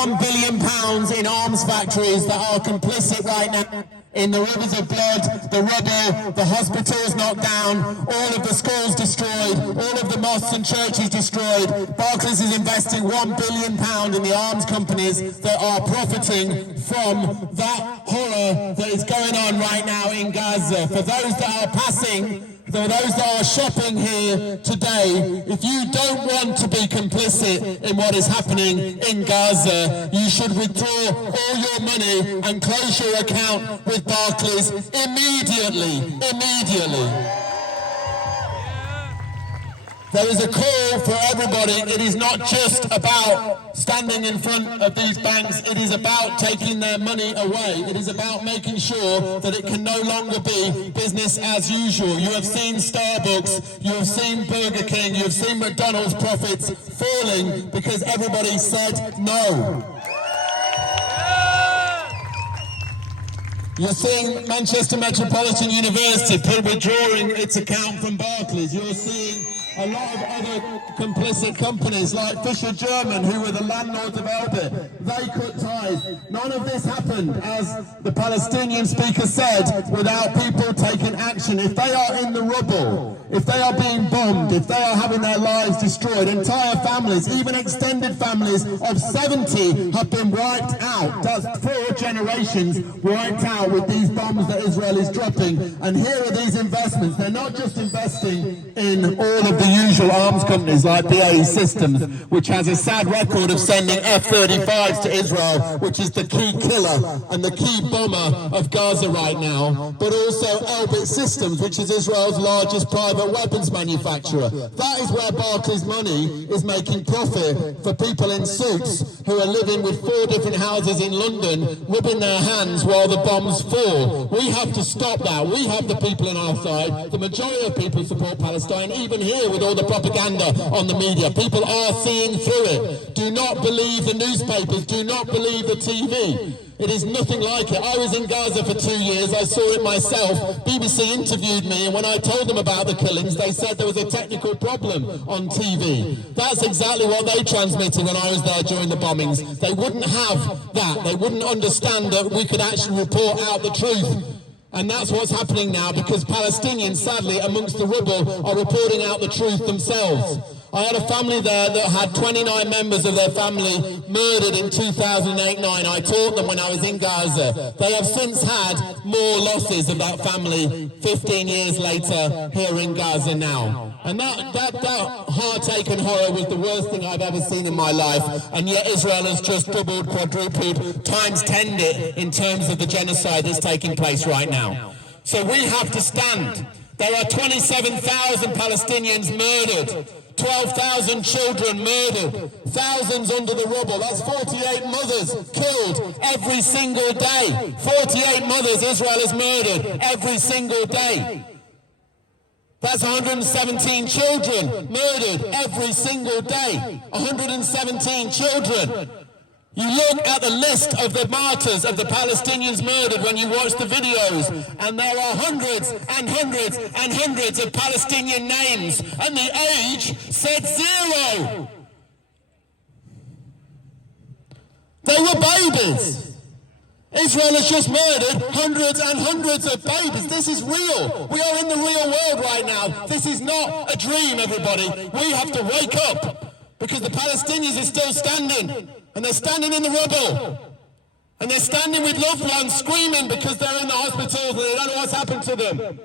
1 billion pounds in arms factories that are complicit right now in the rivers of blood, the rubble, the hospitals knocked down, all of the schools destroyed, all of the mosques and churches destroyed. Barclays is investing £1 billion in the arms companies that are profiting from that horror that is going on right now in Gaza. For those that are passing, for those that are shopping here today, if you don't want to be complicit in what is happening in Gaza, you should withdraw all your money and close your account with Barclays immediately. There is a call for everybody. It is not just about standing in front of these banks. It is about taking their money away. It is about making sure that it can no longer be business as usual. You have seen Starbucks, you have seen Burger King, you have seen McDonald's profits falling because everybody said no. You're seeing Manchester Metropolitan University withdrawing its account from Barclays. You're seeing a lot of other complicit companies like Fisher German, who were the landlords of Elbit. They cut ties. None of this happened, as the Palestinian speaker said, without people taking action. If they are in the rubble, if they are being bombed, if they are having their lives destroyed, entire families, even extended families of 70 have been wiped out. That's 4 generations wiped out with these bombs that Israel is dropping. And here are these investments. They're not just investing in all of the usual arms companies like BAE Systems, which has a sad record of sending F-35s to Israel, which is the key killer and the key bomber of Gaza right now, but also Elbit Systems, which is Israel's largest private weapons manufacturer. That is where Barclays' money is making profit for people in suits who are living with 4 different houses in London, rubbing their hands while the bombs fall. We have to stop that. We have the people on our side. The majority of people support Palestine, even here with all the propaganda on the media. People are seeing through it. Do not believe the newspapers. Do not believe the TV. It is nothing like it. I was in Gaza for 2 years. I saw it myself. BBC interviewed me, and when I told them about the killings, they said there was a technical problem on TV. That's exactly what they transmitted when I was there during the bombings. They wouldn't have that. They wouldn't understand that we could actually report out the truth. And that's what's happening now, because Palestinians, sadly, amongst the rubble, are reporting out the truth themselves. I had a family there that had 29 members of their family murdered in 2008-9. I taught them when I was in Gaza. They have since had more losses of that family 15 years later here in Gaza now. And that heartache and horror was the worst thing I've ever seen in my life. And yet Israel has just doubled, quadrupled, times 10'd it in terms of the genocide that's taking place right now. So we have to stand. There are 27,000 Palestinians murdered. 12,000 children murdered, thousands under the rubble. That's 48 mothers killed every single day. 48 mothers Israel has murdered every single day. That's 117 children murdered every single day. 117 children. You look at the list of the martyrs, of the Palestinians murdered when you watch the videos, and there are hundreds and hundreds and hundreds of Palestinian names, and the age said 0. They were babies. Israel has just murdered hundreds and hundreds of babies. This is real. We are in the real world right now. This is not a dream, everybody. We have to wake up, because the Palestinians are still standing. And they're standing in the rubble. And they're standing with loved ones screaming because they're in the hospitals and they don't know what's happened to them.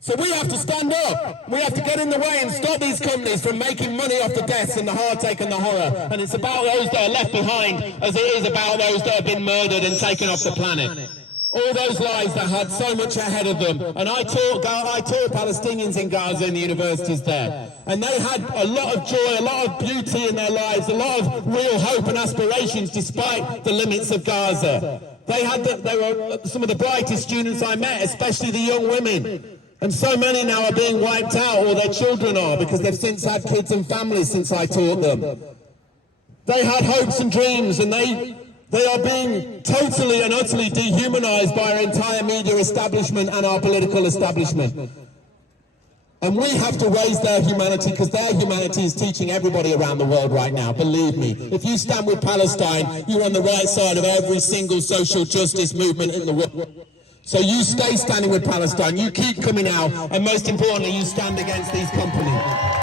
So we have to stand up. We have to get in the way and stop these companies from making money off the deaths and the heartache and the horror. And it's about those that are left behind as it is about those that have been murdered and taken off the planet. All those lives that had so much ahead of them. And I taught Palestinians in Gaza in the universities there. And they had a lot of joy, a lot of beauty in their lives, a lot of real hope and aspirations despite the limits of Gaza. They were some of the brightest students I met, especially the young women. And so many now are being wiped out, or their children are, because they've since had kids and families since I taught them. They had hopes and dreams, and they are being totally and utterly dehumanized by our entire media establishment and our political establishment. And we have to raise their humanity, because their humanity is teaching everybody around the world right now, believe me. If you stand with Palestine, you're on the right side of every single social justice movement in the world. So you stay standing with Palestine, you keep coming out, and most importantly, you stand against these companies.